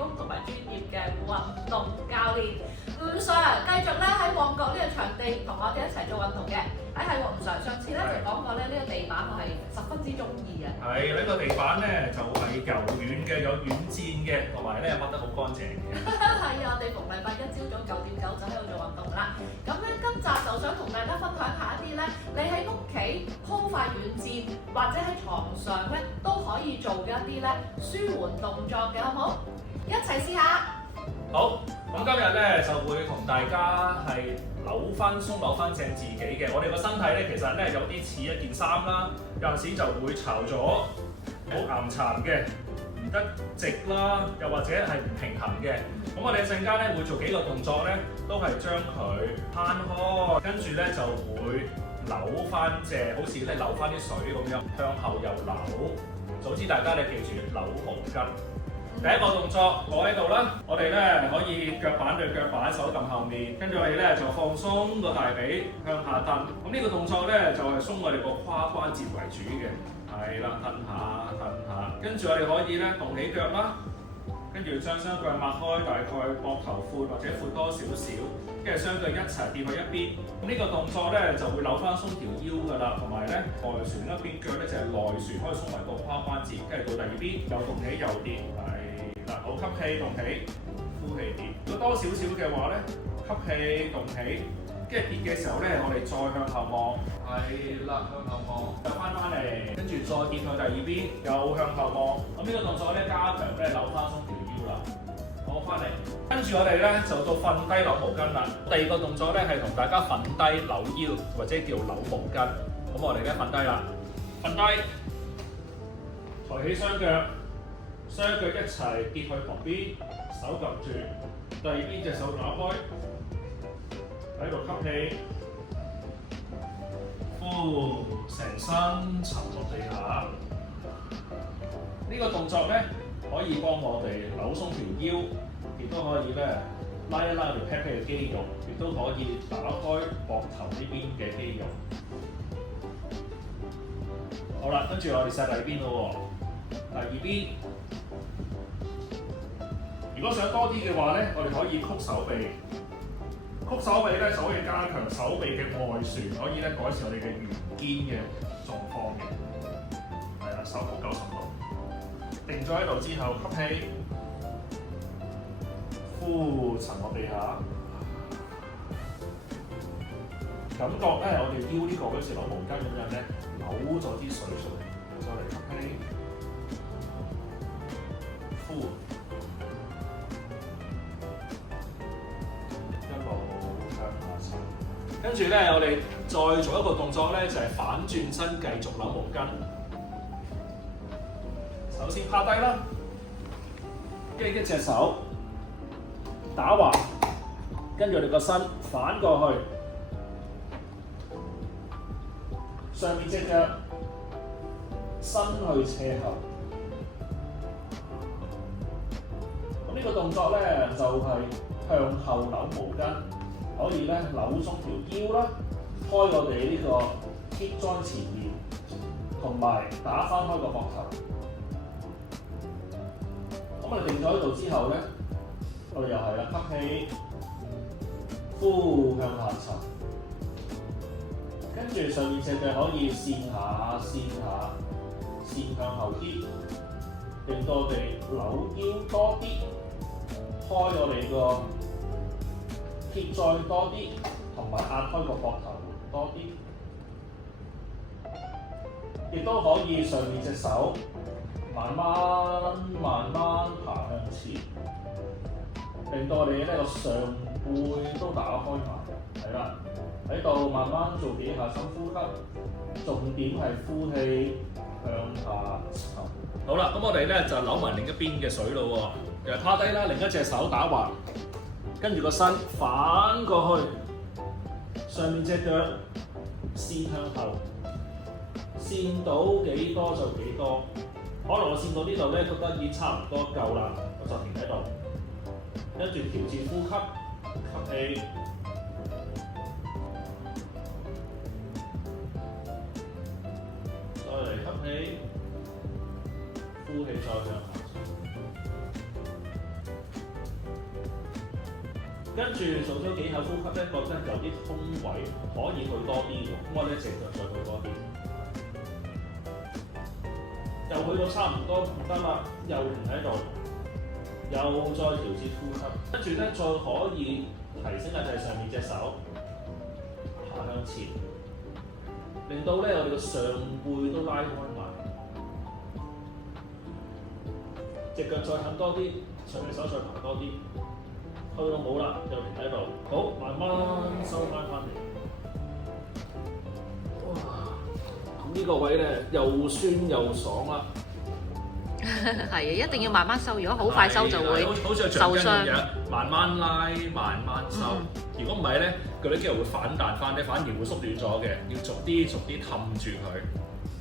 工同埋專業嘅運動教練。吳 Sir 繼續咧喺旺角呢個場地同我哋一齊做運動嘅。係喎，吳 Sir 上次咧就講過咧呢個地板我係十分之中意嘅。係呢個地板咧就係柔軟嘅，有軟墊嘅，同埋咧抹得好乾淨嘅。係啊，我哋逢禮拜一朝早9點9就喺度做運動啦。咁咧今集就想同大家分享下一啲咧，你喺屋企鋪塊軟墊或者喺床上咧都可以做嘅一啲咧舒緩動作嘅，好唔好？一齊試下。好，咁今日咧就會同大家係扭翻鬆、扭翻正自己嘅。我哋個身體咧其實咧有啲似一件衫啦，有陣時就會巢咗好岩殘嘅，唔得直啦，又或者係唔平衡嘅。咁我哋陣間咧會做幾個動作咧，都係將佢攤開，跟住咧就會扭翻正，好似咧扭翻啲水咁樣，向後又扭。早知大家你記住扭毛巾。第一個動作，坐喺度啦，我哋咧可以腳板對腳板，手撳後面，跟住我哋咧就放鬆個大髀向下蹬。咁呢個動作咧就係鬆我哋個胯關節為主嘅，係啦，蹬下蹬下。跟住我哋可以咧動起腳啦，跟住將雙腳擘開，大概膊頭闊或者闊多少少，跟住雙腳一齊跌去一邊。咁呢個動作咧就會扭翻鬆條腰㗎啦，同埋咧外旋一邊腳咧就係內旋，可以鬆埋個胯關節。跟住到第二邊又動起又跌。好，吸氣動起，呼氣跌。如果多少少嘅話咧，吸氣動起，跟住跌嘅時候咧，我哋再向後望，係啦，向後望，又翻嚟，跟住再跌去第二邊，又向後望。咁呢個動作咧加強咧扭翻鬆條腰啦。好，翻嚟，跟住我哋咧就到瞓低扭毛巾啦。第二個動作咧係同大家瞓低扭腰，或者叫扭毛巾。咁我哋咧瞓低啦，瞓低，抬起雙腳。雙腳一齊跌去旁邊，手撳住，第二邊隻手打開，喺度吸氣，呼，成身沉落地下。呢個動作咧可以幫我哋扭鬆條腰，亦都可以咧拉一拉條 pat pat 嘅肌肉，亦都可以打開膊頭呢邊嘅肌肉。好啦，跟住我哋試下第二邊咯喎，第二邊。如果想多啲嘅話咧，我哋可以曲手臂。曲手臂咧就可以加強手臂嘅外旋，可以咧改善我哋嘅圓肩嘅狀況嘅。係啦，手曲90度。定咗喺度之後，吸氣，呼，沉落地下。感覺咧，我哋腰呢個好似扭毛巾咁樣咧，扭咗啲水出嚟。再嚟吸氣，呼。跟住咧，我哋再做一個動作咧，就係反轉身繼續扭毛巾。首先趴低啦，跟住一隻手打橫，跟住我哋個身反過去，上面隻腳伸去斜後。咁呢個動作咧就係向後扭毛巾。可以咧扭鬆條腰啦，開我哋呢個 hip joint 前面，同埋打翻開個膊頭。咁我哋定咗喺度之後咧，我哋又係啦，吸氣，呼，向下沉，跟住上面隻腳可以線下、線下、線向後啲，令到我哋扭腰多啲，開我哋個hip joint多啲，同埋壓開個膊頭多啲，亦都可以上面隻手慢慢爬向前，令到我哋呢個上背都打開埋，係啦，喺度慢慢做幾下深呼吸，重點係呼氣向下沉。好啦，咁我哋咧就扭埋另一邊嘅水咯喎，又趴低啦，另一隻手打橫。跟住個身反過去，上面隻腳線向後，線到幾多就幾多。可能我線到呢度咧，覺得已經差唔多夠啦，我就停喺度。跟住調節呼吸，吸氣，再嚟吸氣，呼氣再向下。跟住做咗幾下呼吸咧，覺得有啲空位可以去多啲喎，咁我哋直腳再去多啲，又去到差唔多唔得啦，又停喺度，又再調節呼吸，跟住咧再可以提升下就係上面隻手下向前，令到咧我哋個上背都拉開埋，隻腳再揼多啲，上隻手再爬多啲。去到冇啦，就停喺度。好，慢慢收翻翻嚟。哇！咁呢個位咧又酸又爽啦。係啊，一定要慢慢收，如果好快收就會好似受傷。咁樣，慢慢拉，慢慢收。如果唔係咧，嗰啲肌肉會反彈翻咧，反而會縮短咗嘅。要逐啲氹住佢。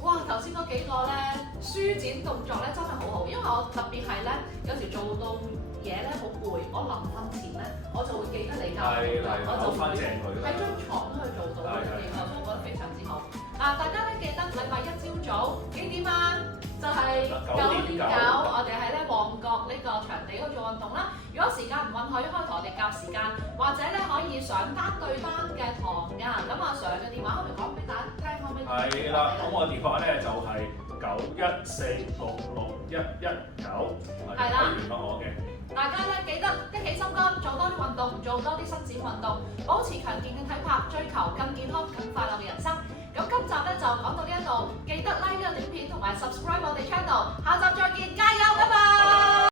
哇！頭先嗰幾個咧舒展動作咧真係好好，因為我特別係咧有時做到嘢咧好攰，我臨瞓前咧我就會記得你教我就翻正佢喺張床都可以做到呢啲，所以我覺得非常之好。大家咧記得禮拜一朝早幾點啊？就係9:09，我哋喺咧旺角呢個場地去做運動啦。如果時間唔允許，可以同我哋夾時間，或者咧可以上單對單嘅堂㗎。咁阿 Sir 嘅電話可唔可以講俾大家聽？可唔可以？係啦，咁我電話咧就係91466119，係啦，可以聯絡我嘅。大家咧記得的起心肝，做多啲運動，做多啲伸展運動，保持強健嘅體魄，追求更健康、更快樂嘅人生。咁今集咧就講到呢一度，記得 like 呢個影片同埋 subscribe 我哋 channel，下集再見，加油，拜拜。